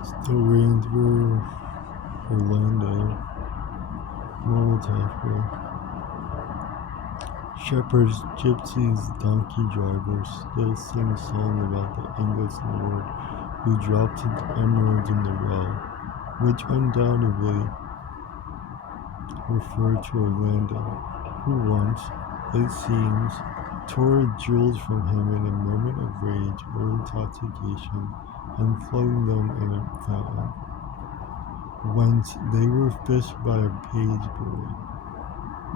The rains were Orlando, Molotov, shepherds, gypsies, donkey drivers still sing song about the English lord who dropped his emeralds in the well, which undoubtedly referred to Orlando, who once, it seems, tore jewels from him in a moment of rage or intoxication and flung them in a fountain, whence they were fished by a page boy.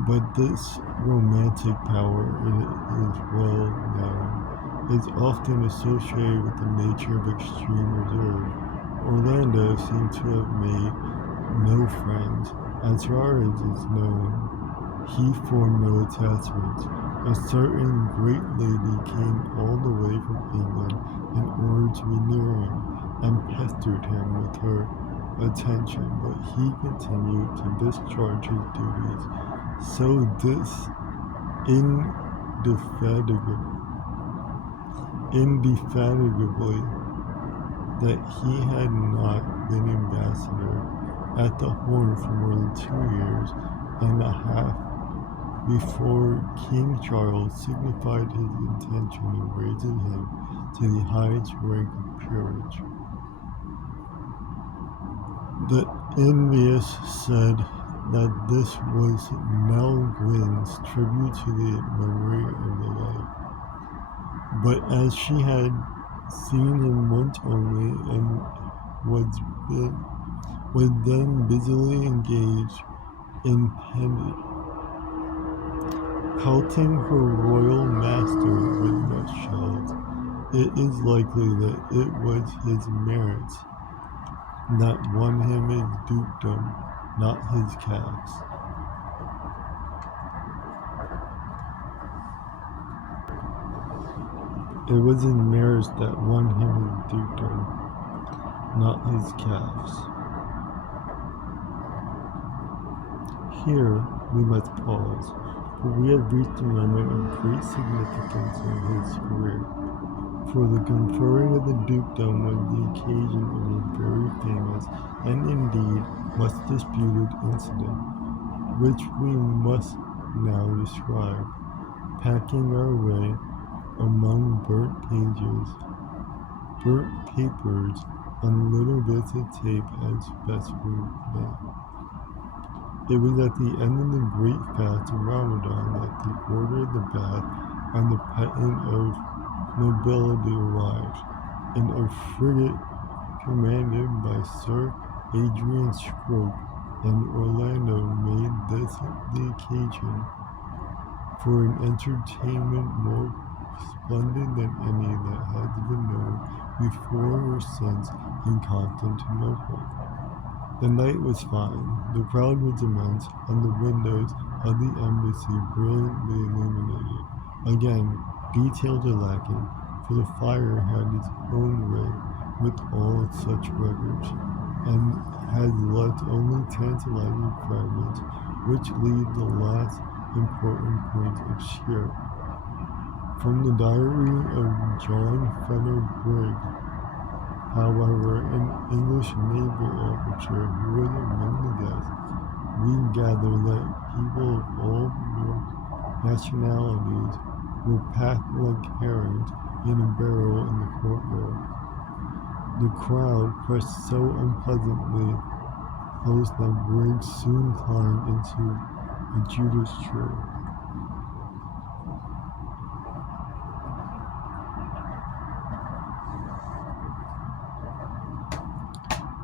But this romantic power, it is well known, is often associated with the nature of extreme reserve. Orlando seemed to have made no friends. As far as is known, he formed no attachments. A certain great lady came all the way from England in order to be near him, and pestered him with her attention, but he continued to discharge his duties so indefatigably that he had not been ambassador at the Horn for more than 2 years and a half before King Charles signified his intention of raising him to the highest rank of peerage. The envious said that this was Nell Gwyn's tribute to the memory of the life. But as she had seen him once only and was then busily engaged in pelting her royal master with nutshells, it is likely that it was his merits that won him his dukedom, not his calves. It was his merits that won him his dukedom, not his calves. Here we must pause, for we have reached a moment of great significance in his career. For the conferring of the dukedom was the occasion of a very famous and indeed much disputed incident, which we must now describe, packing our way among burnt papers, and little bits of tape as best we may. It was at the end of the great fast of Ramadan that the order of the bath and the patent of nobility arrived, in a frigate commanded by Sir Adrian Scrope, and Orlando made this the occasion for an entertainment more splendid than any that has been known before or since in Constantinople. The night was fine, the crowd was immense, and the windows of the embassy brilliantly illuminated. Again, details are lacking, for the fire had its own way with all such records, and has left only tantalizing fragments which leave the last important points obscure. From the diary of John Fenner Briggs, however, an English naval officer who was among the guests, we gather that people of all nationalities were packed like herrings in a barrel in the courtyard. The crowd pressed so unpleasantly close that Briggs soon climbed into a Judas chair.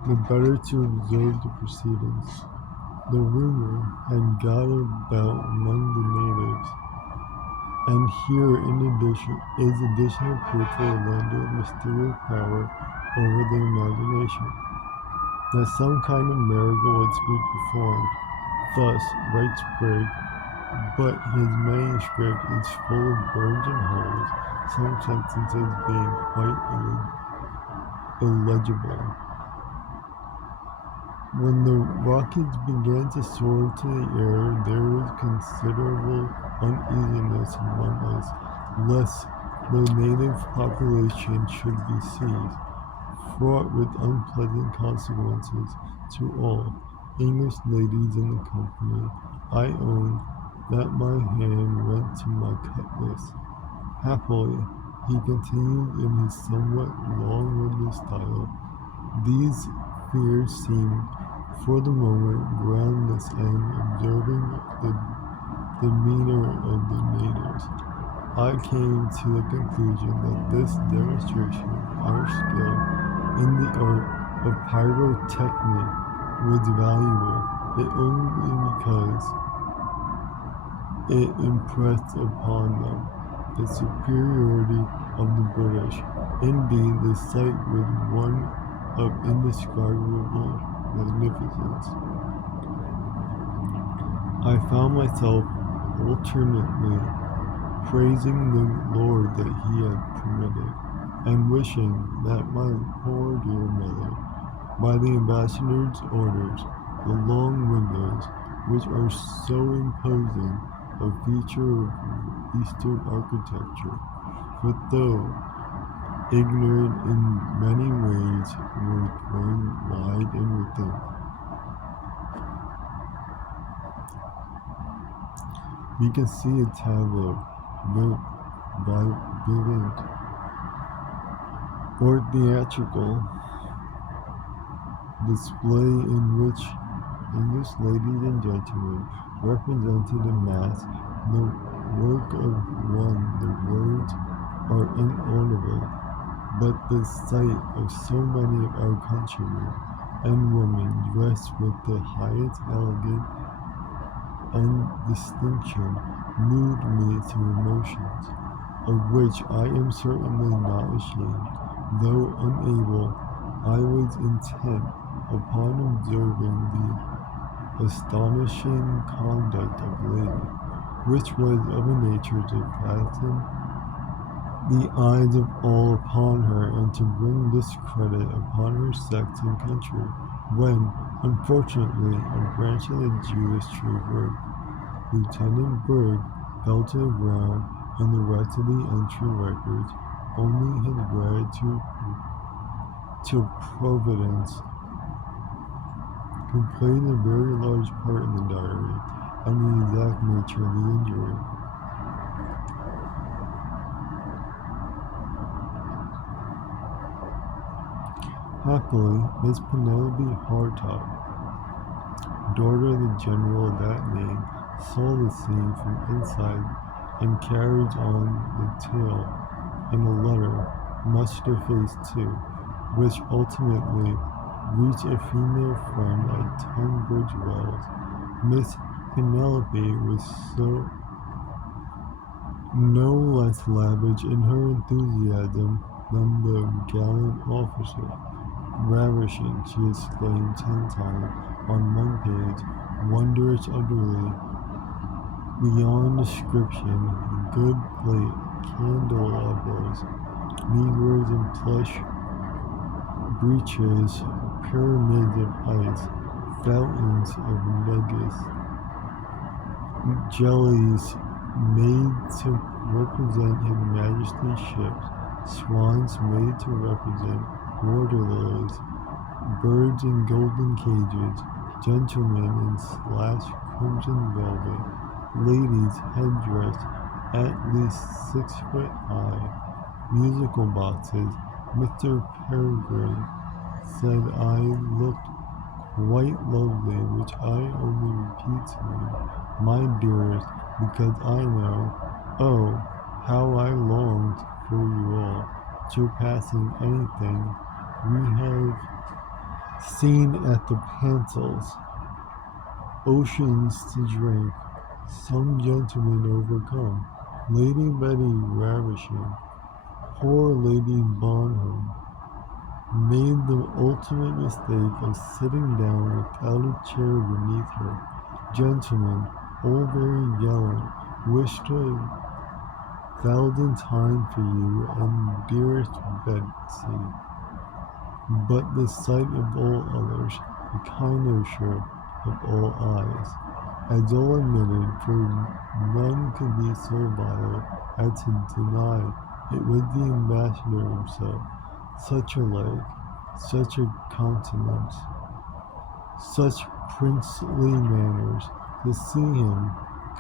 The better to observe the proceedings. The rumor had got about among the natives, and here is additional proof for Orlando's mysterious power over the imagination, that some kind of miracle was to be performed. Thus, writes Briggs, but his manuscript is full of burns and holes, some sentences being quite illegible. When the rockets began to soar into the air, there was considerable uneasiness among us lest the native population should be seized, fraught with unpleasant consequences to all English ladies in the company. I own that my hand went to my cutlass. Happily, he continued in his somewhat long-winded style, these fears seemed for the moment groundless, and observing the demeanor of the natives, I came to the conclusion that this demonstration of our skill in the art of pyrotechny was valuable, it only because it impressed upon them the superiority of the British. Indeed, the sight was one of indescribable magnificence. I found myself alternately praising the Lord that He had permitted, and wishing that my poor dear mother, by the ambassador's orders, the long windows, which are so imposing a feature of Eastern architecture, but though ignorant in many ways, were thrown wide and within. We can see a tableau vivant or theatrical display in which English ladies and gentlemen represented in mass the work of one. The words are inaudible, but the sight of so many of our countrymen and women dressed with the highest elegance and distinction moved me to emotions, of which I am certainly not ashamed. Though unable, I was intent upon observing the astonishing conduct of Lady, which was of a nature to fasten the eyes of all upon her, and to bring discredit upon her sex and country, when, unfortunately, a branch of the Jewish trooper, Lieutenant Berg, fell to the ground, and the rest of the entry records only his gratitude to Providence, who played a very large part in the diary, and the exact nature of the injury. Happily, Miss Penelope Hartop, daughter of the general of that name, saw the scene from inside and carried on the tale in a letter, much defaced too, which ultimately reached a female friend at Tunbridge Wells. Miss Penelope was no less lavish in her enthusiasm than the gallant officer. Ravishing, she exclaimed 10 times on one page, wondrous utterly beyond description, good plate, candelabras, negroes in plush breeches, pyramids of ice, fountains of negus, jellies made to represent His Majesty's ships, swines made to represent water lilies, birds in golden cages, gentlemen in slashed crimson velvet, ladies headdressed at least 6 foot high, musical boxes. Mr. Peregrine said I looked quite lovely, which I only repeat to you, my dearest, because I know, oh, how I longed for you all, surpassing anything we have seen at the Pantals. Oceans to drink, some gentlemen overcome, Lady Betty ravishing, poor Lady Bonham made the ultimate mistake of sitting down without a chair beneath her. Gentlemen, all very gallant, wished 1,000 times for you and dearest Betsy, but the sight of all others, the cynosure of all eyes, as all admitted, for none could be so vile as to deny it was the ambassador himself. Such a leg, such a countenance, such princely manners, to see him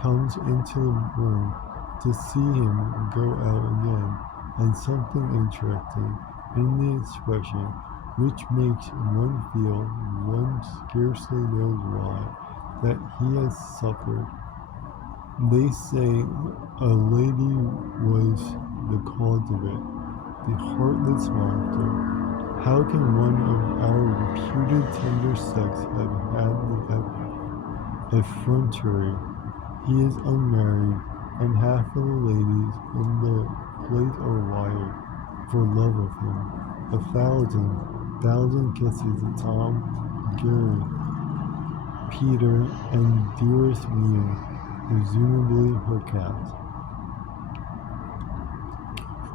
comes into the room, to see him go out again, and something interesting in the expression which makes one feel, one scarcely knows why, that he has suffered. They say a lady was the cause of it, the heartless monster. How can one of our reputed tender sex have had the effrontery? He is unmarried, and half of the ladies in the place are wild for love of him. 1,000 kisses to Tom, Gary, Peter, and dearest Mia, presumably her cat.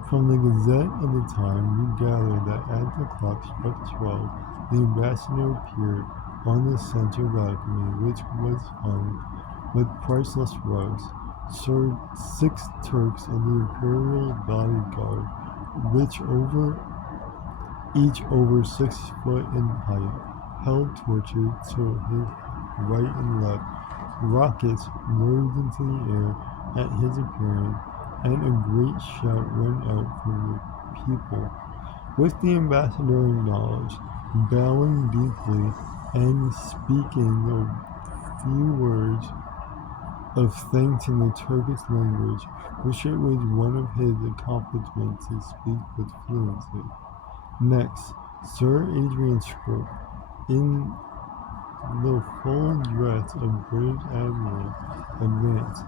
From the Gazette of the time, we gather that at the clock struck 12, the ambassador appeared on the center balcony, which was hung with priceless rugs, served 6 Turks of the imperial bodyguard, each over 6 foot in height, held torches to his right and left. Rockets rose into the air at his appearance, and a great shout went out from the people, with the ambassador acknowledged, bowing deeply and speaking a few words of thanks in the Turkish language, which it was one of his accomplishments to speak with fluency. Next, Sir Adrian Scrope, in the full dress of British Admiral, advanced.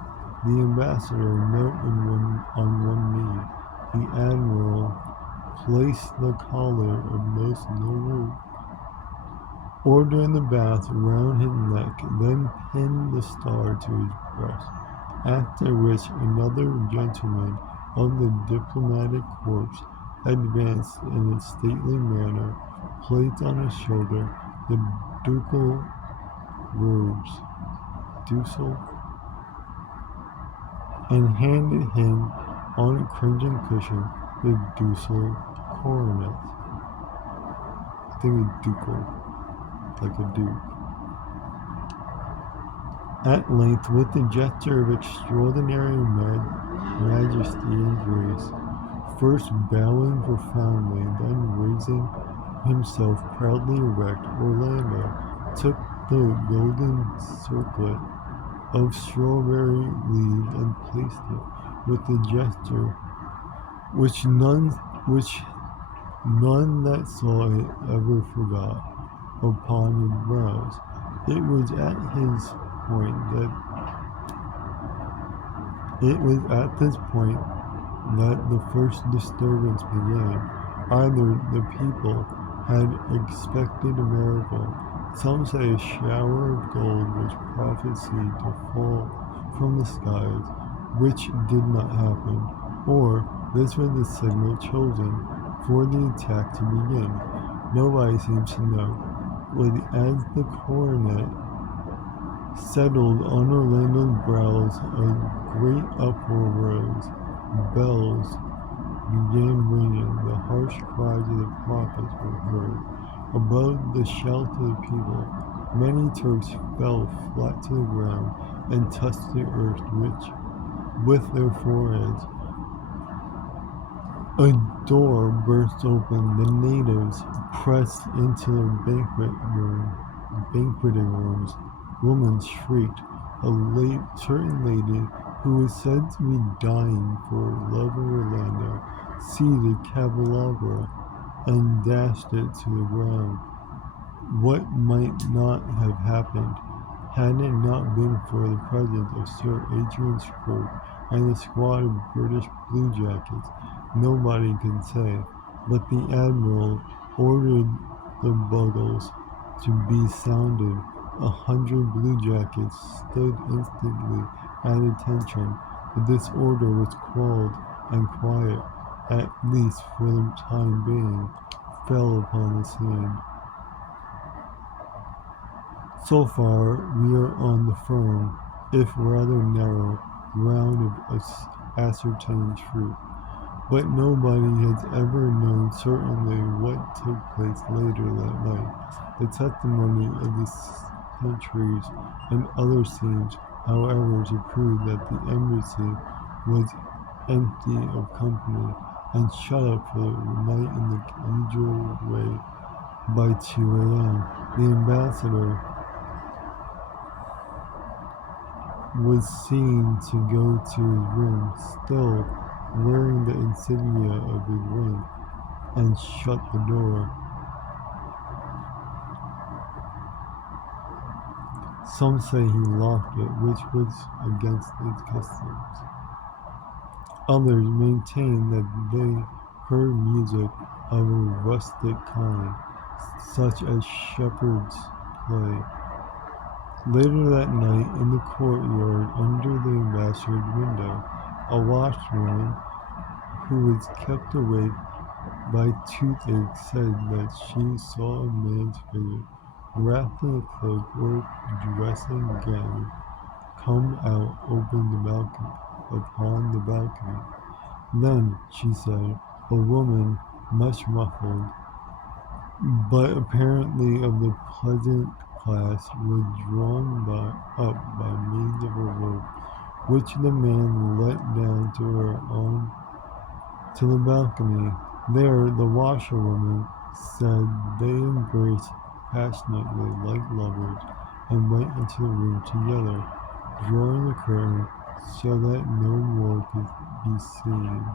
The ambassador knelt on one knee. The admiral placed the collar of most noble order in the bath round his neck, then pinned the star to his breast, after which another gentleman of the diplomatic corps advanced in a stately manner, placed on his shoulder the ducal robes, and handed him on a crimson cushion the ducal coronet. I think it's ducal, like a duke. At length, with a gesture of extraordinary majesty and grace, first bowing profoundly, then raising himself proudly erect, Orlando took the golden circlet of strawberry leaves and placed it, with a gesture which none that saw it ever forgot, upon his brows. It was at this point that the first disturbance began. Either the people had expected a miracle. Some say a shower of gold was prophesied to fall from the skies, which did not happen, or this was the signal chosen for the attack to begin. Nobody seems to know. As the coronet settled on Orlando's brows, a great uproar rose. Bells began ringing. The harsh cries of the prophets were heard. Above the shouts of the people, many Turks fell flat to the ground and touched the earth with their foreheads. A door burst open. The natives pressed into the banqueting rooms. Women shrieked. A certain lady, who was said to be dying for love of Orlando, seized a candelabra and dashed it to the ground. What might not have happened had it not been for the presence of Sir Adrian Scrope and a squad of British bluejackets, nobody can say, but the admiral ordered the bugles to be sounded. 100 bluejackets stood instantly at attention. The disorder was quelled, and quiet, at least for the time being, fell upon the scene. So far, we are on the firm, if rather narrow, ground of ascertained truth. But nobody has ever known certainly what took place later that night. The testimony of the sentries and others seems, however, to prove that the embassy was empty of company and shut up for the night in the usual way. By 2 a.m., the ambassador was seen to go to his room, still wearing the insignia of his rank, and shut the door. Some say he locked it, which was against its customs. Others maintain that they heard music of a rustic kind, such as shepherds play. Later that night, in the courtyard under the ambassador's window, a watchwoman who was kept awake by toothache said that she saw a man's figure, wrapped in a cloak or dressing gown, come out upon the balcony. Then, she said, a woman, much muffled, but apparently of the pleasant class, was drawn up by means of a rope, which the man let down to the balcony. There, the washerwoman said they embraced passionately like lovers and went into the room together, drawing the curtain so that no more could be seen.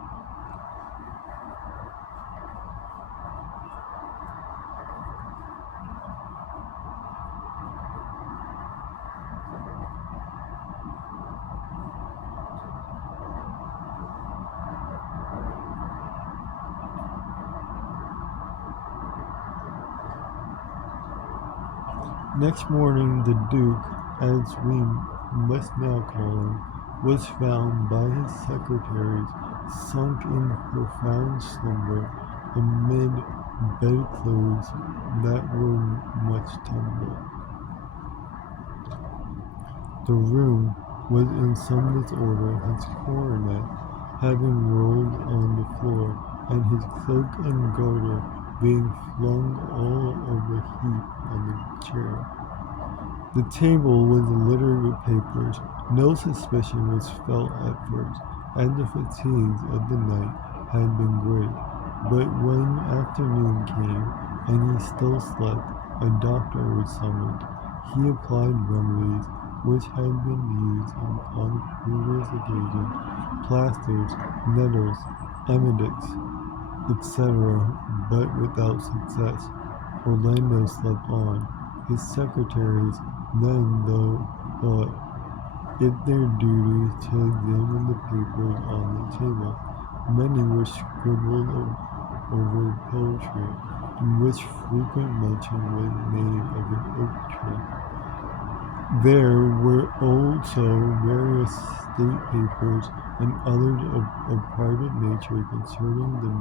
Next morning, the Duke, as we must now call him, was found by his secretaries sunk in profound slumber amid bedclothes that were much tumbled. The room was in some disorder, his coronet having rolled on the floor, and his cloak and garter being flung all of a heap on the chair. The table was littered with papers. No suspicion was felt at first, as the fatigues of the night had been great. But when afternoon came, and he still slept, a doctor was summoned. He applied remedies which had been used on previous occasions, plasters, nettles, emetics, etc., but without success. Orlando slept on. His secretaries then thought it their duty to examine the papers on the table. Many were scribbled over poetry, in which frequent mention was made of an oak tree. There were also various state papers and others of private nature concerning the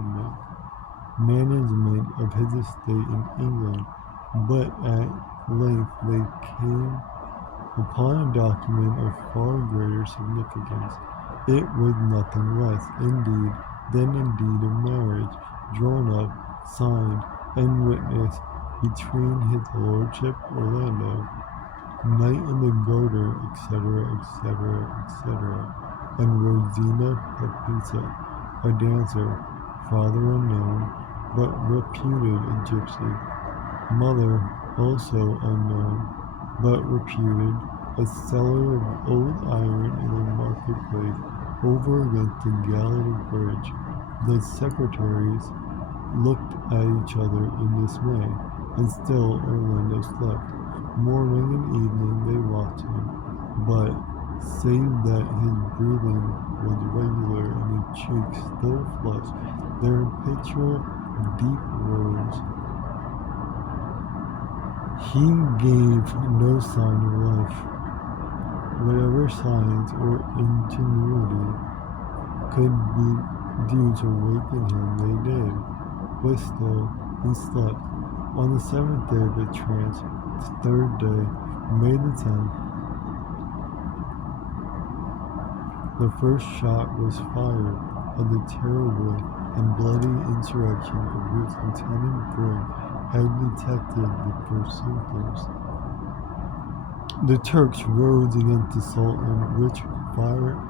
management of his estate in England, but at length they came upon a document of far greater significance. It was nothing less, indeed, than a deed of marriage, drawn up, signed, and witnessed between his lordship Orlando, Knight in the Garter, etc., etc., etc., and Rosina Pepita, a dancer, father unknown, but reputed a gypsy, mother also unknown, but reputed a seller of old iron in the marketplace over against the Gallic bridge. The secretaries looked at each other in dismay, and still Orlando slept. Morning and evening they watched him, but, save that his breathing was regular and his cheeks still flushed, their habitual deep rose, he gave no sign of life. Whatever signs or ingenuity could be due to waken him, they did, but still he slept. On the 7th day of the trance, the 3rd day, May the 10th, the first shot was fired. of the terrible and bloody insurrection of which Lieutenant Bragg had detected the first symptoms. The Turks rose against the Sultan, which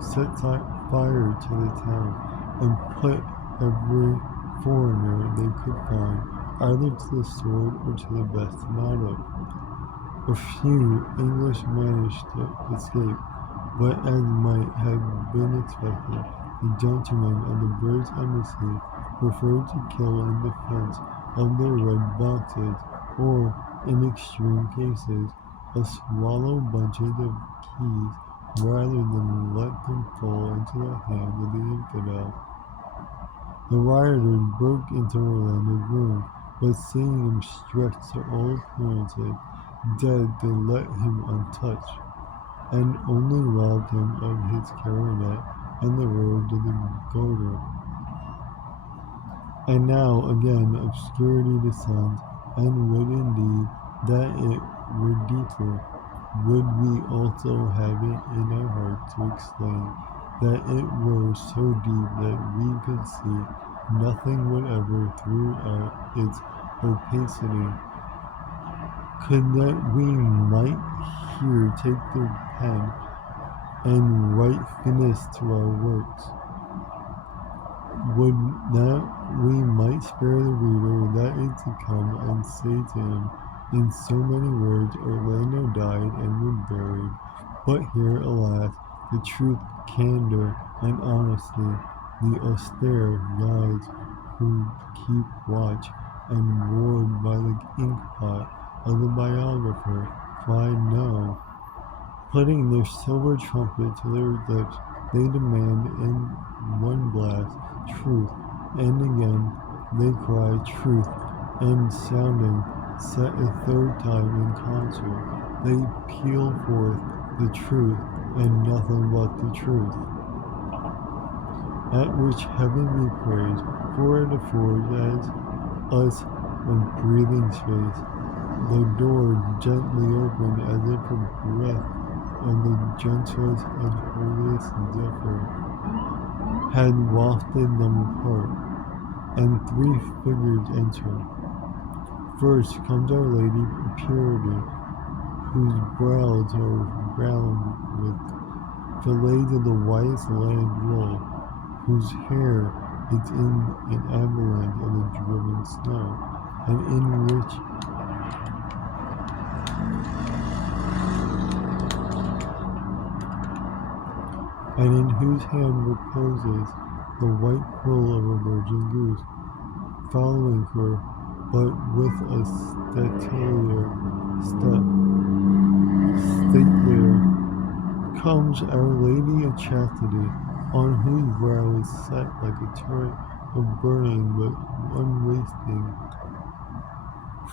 set fire to the town and put every foreigner they could find either to the sword or to the bastinado. A few English managed to escape, but as might have been expected, the gentlemen of the British embassy preferred to kill in defense of their red boxes, or, in extreme cases, a swallow bunches of keys rather than let them fall into the hands of the infidel. The rioters broke into Orlando's room, but seeing him stretched to all appearances dead, they let him untouched, and only robbed him of his coronet and the robes of the garter. And now again obscurity descends, and would indeed that it were deeper. Would we also have it in our hearts to exclaim that it were so deep that we could see nothing whatever through its opacity? Could that we might here take the pen and write finis to our works? Would that we might spare the reader that is to come and say to him in so many words, Orlando died and was buried, but here, alas, the truth, candor, and honesty, the austere guides who keep watch and ward by the inkpot of the biographer, cry no. Putting their silver trumpet to their lips, they demand in one blast truth, and again they cry truth, and sounding set a third time in concert, they peal forth the truth and nothing but the truth. At which heaven be praised, for it affords us a breathing space. The door gently opened as if a breath of the gentlest and holiest zephyr had wafted them apart, and three figures enter. First comes Our Lady of Purity, whose brows are browned with fillets of the whitest land wool, whose hair is in an avalanche of the driven snow, and in whose hand reposes the white quill of a virgin goose. Following her, but with a statelier step, statelier, comes Our Lady of Chastity, on whose brow is set like a turret of burning but unwasting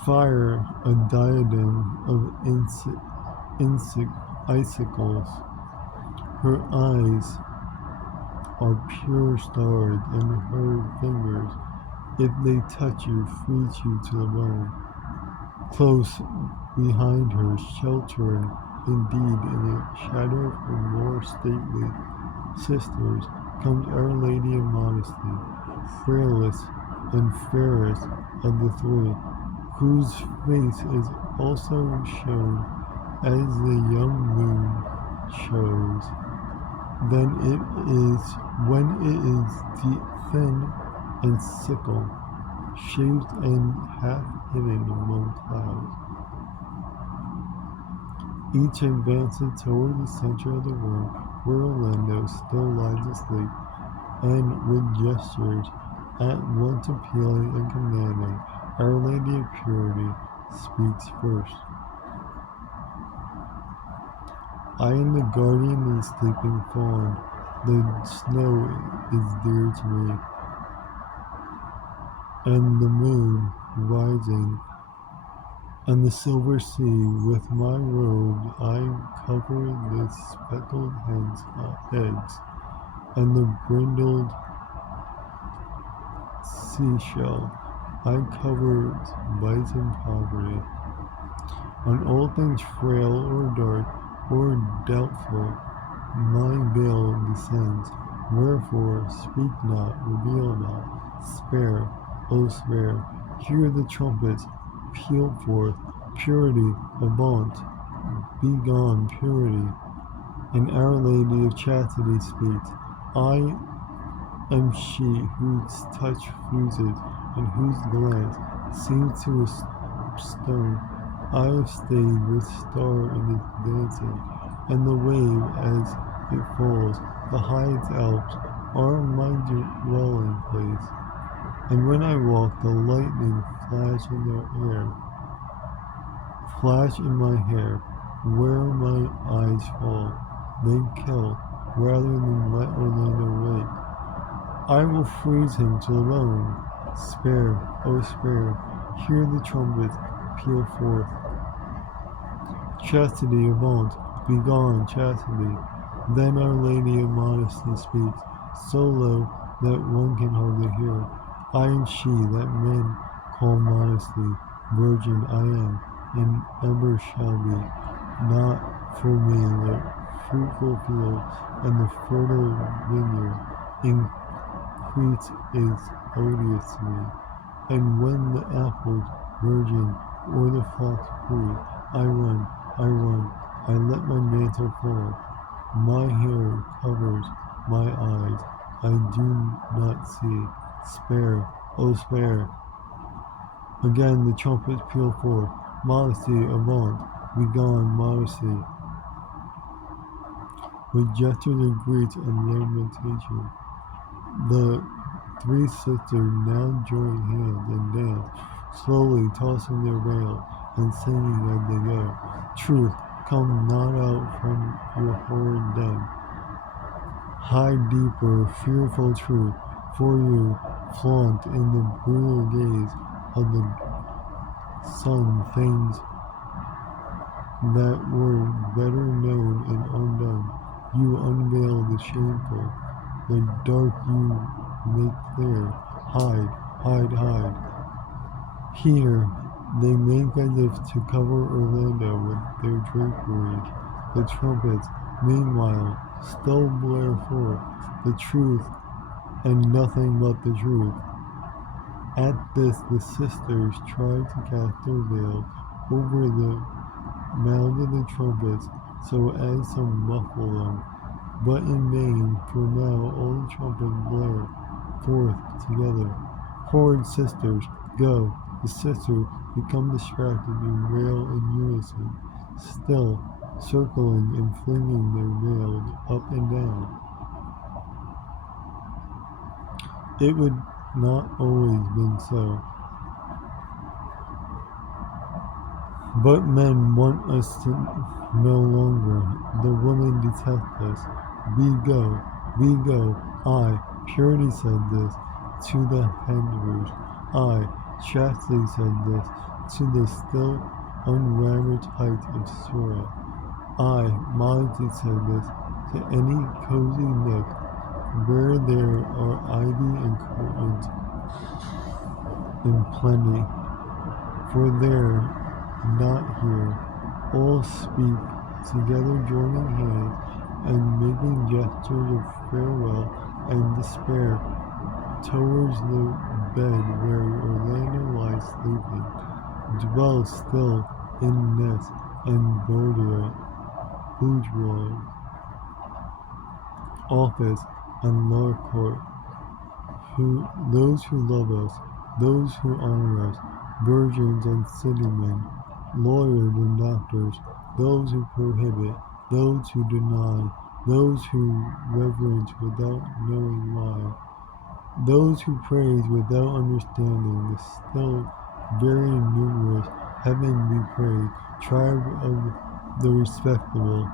fire a diadem of icicles. Her eyes are pure stars, and her fingers, if they touch you, freeze you to the bone. Close behind her, sheltering indeed in the shadow of her more stately sisters, comes Our Lady of Modesty, frailest and fairest of the three, whose face is also shown as the young moon shows. Then when it is thin and sickle, shaped and half hidden among clouds. Each advances toward the center of the room, where Orlando still lies asleep, and with gestures at once appealing and commanding, Our Lady of Purity speaks first. I am the guardian of the sleeping fawn. The snow is dear to me, and the moon rising, and the silver sea. With my robe I cover the speckled heads, and the brindled seashell. I cover vice and poverty. On all things frail or dark or doubtful, my veil descends, Wherefore speak not, reveal not, spare, O spare, hear the trumpets, peal forth, purity, avaunt, be gone, purity. And Our Lady of Chastity speaks, I am she whose touch fuses, and whose glance seems to a stone. I have stayed with star in its dancing, and the wave as it falls, the highest Alps are my dwelling place. And when I walk, the lightning flash in my hair, where my eyes fall, they kill, rather than let Orlando wake. I will freeze him to the bone. Spare, oh spare, hear the trumpets peal forth. Chastity, avaunt, be gone, chastity. Then Our Lady of Modesty speaks, so low that one can hardly hear. I am she that men call modesty, virgin I am, and ever shall be. Not for me the fruitful field and the fertile vineyard in Crete is odious to me. And when the apples virgin or the flocks free, I run, I let my mantle fall. My hair covers my eyes, I do not see. Spare, oh spare. Again the trumpets peal forth. Modesty, avaunt, be gone, modesty. With gestures of grief and lamentation, the three sisters now join hands and dance, slowly tossing their veils and singing as they go. Truth, come not out from your horrid den. Hide deeper, fearful truth, for you flaunt in the brutal gaze of the sun things that were better known and undone. You unveil the shameful, the dark you make clear. Hide, hide. Here they make as if to cover Orlando with their draperies. The trumpets, meanwhile, still blare forth the truth and nothing but the truth. At this the sisters try to cast their veil over the mouths of the trumpets so as to muffle them, but in vain, for now all the trumpets blare forth together. Horrid sisters, go! The sisters become distracted and rail in unison, still circling and flinging their veils up and down. It would not always been so. But men want us to no longer. The women detest us. We go. I, Purity said this to the handlers. I, Chastity said this to the still unravaged heights of Sora. I, Modesty said this to any cozy nook where there are ivy and curtains in plenty. For there, not here, all speak together, joining hands and making gestures of farewell and despair towards the bed where Orlando lies sleeping. Dwell still in Ness and boudoir office and lower court. Those who love us, those who honor us, virgins and city men, lawyers and doctors, those who prohibit, those who deny, those who reverence without knowing why, those who praise without understanding, the still very numerous, heaven be praised, tribe of the respectable,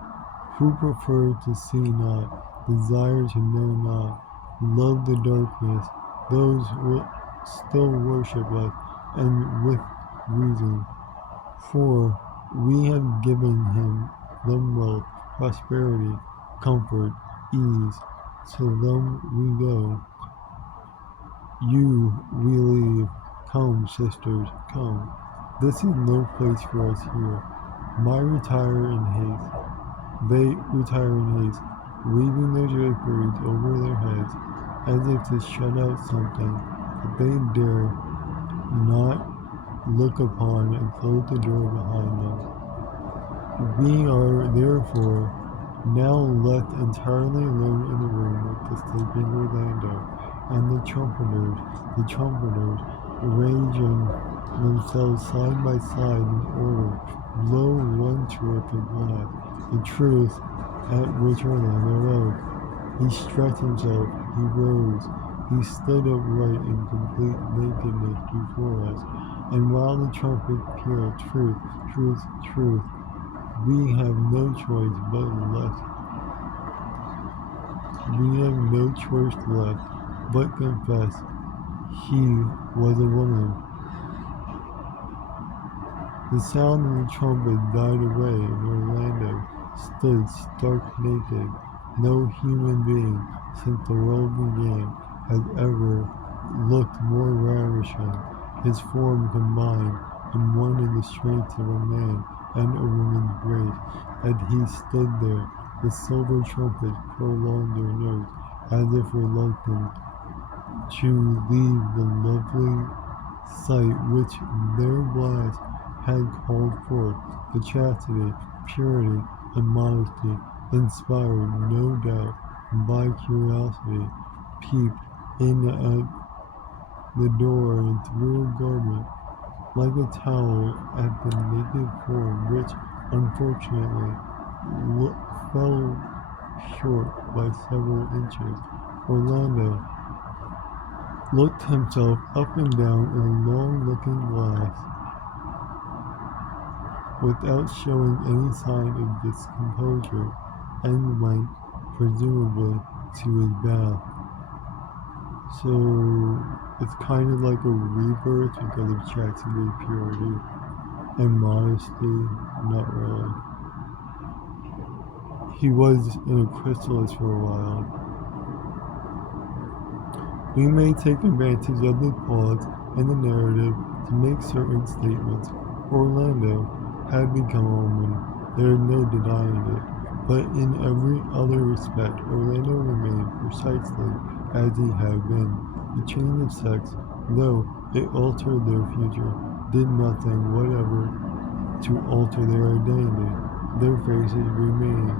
who prefer to see not, desire to know not, love the darkness, those still worship us, and with reason. For we have given them wealth, prosperity, comfort, ease. To them we go. You we leave. Come, sisters, come. This is no place for us here. They retire in haste. weaving their draperies over their heads as if to shut out something that they dare not look upon and close the door behind them. We are therefore now left entirely alone in the room with the sleeping Orlando and the trumpeters, arranging themselves side by side in order, blow one terrific blast, the truth at which Orlando awoke. He stretched himself, he rose, he stood upright in complete nakedness before us, and while the trumpet pealed, truth, truth, truth, we have no choice left but confess he was a woman. The sound of the trumpet died away and Orlando stood stark naked. No human being since the world began has ever looked more ravishing, his form combined in one of the strengths of a man and a woman's grace, as he stood there, the silver trumpet prolonged their notes, as if reluctant to leave the lovely sight which their blast had called forth. The chastity, purity, and modesty, inspired, no doubt, by curiosity, peeped in at the door and threw a garment like a towel at the naked form, which, unfortunately, fell short by several inches. Orlando looked himself up and down in a long-looking glass without showing any sign of discomposure, and went, presumably, to his bath. So it's kind of like a rebirth because of chastity, purity, and modesty. Not really. He was in a chrysalis for a while. We may take advantage of the pause in the narrative to make certain statements. Orlando had become a woman, there is no denying it, but in every other respect Orlando remained precisely as he had been. The change of sex, though it altered their future, did nothing whatever to alter their identity. Their faces remained